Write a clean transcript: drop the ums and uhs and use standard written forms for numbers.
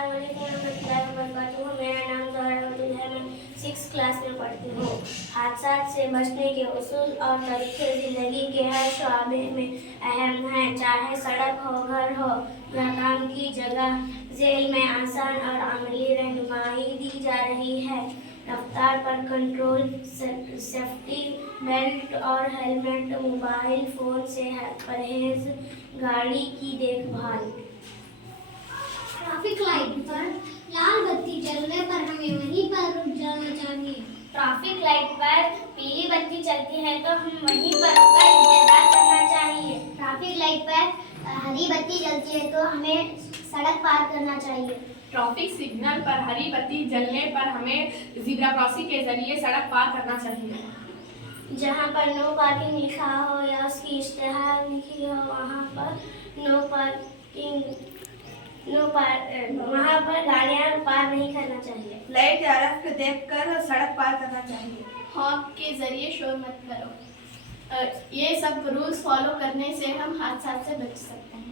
अस्सलाम वालेकुम रहमतुल्लाहि व बरकातुहू। मेरा नाम ज़ोहरा अब्दुल है। मैं 6th क्लास में पढ़ती हूँ। हादसा से बचने के उसूल और तरीके ज़िंदगी के हर शोबे में अहम हैं। चाहे सड़क हो, घर हो या काम की जगह, झेल में आसान और अमली रहनुमाई दी जा रही है। रफ्तार पर कंट्रोल, सेफ्टी बेल्ट और हेलमेट, मोबाइल फ़ोन से परहेज, गाड़ी की देखभाल। ट्रैफिक लाइट पर लाल बत्ती जलने पर हमें वहीं पर रुक जाना चाहिए। ट्रैफिक लाइट पर पीली बत्ती चलती है तो हम वहीं पर रुककर इंतजार करना चाहिए। ट्रैफिक लाइट पर हरी बत्ती जलती है तो हमें सड़क पार करना चाहिए। ट्रैफिक सिग्नल पर हरी बत्ती जलने पर हमें ज़ेब्रा क्रॉसिंग के जरिए सड़क पार करना चाहिए। जहाँ पर नो पार्किंग लिखा हो या उसकी इश्तेहार लिखी हो वहाँ पर गाड़ियाँ पार नहीं करना चाहिए। लाइट या रफ्त देखकर सड़क पार करना चाहिए। हॉर्न के जरिए शोर मत करो। ये सब रूल्स फॉलो करने से हम हादसा से बच सकते हैं।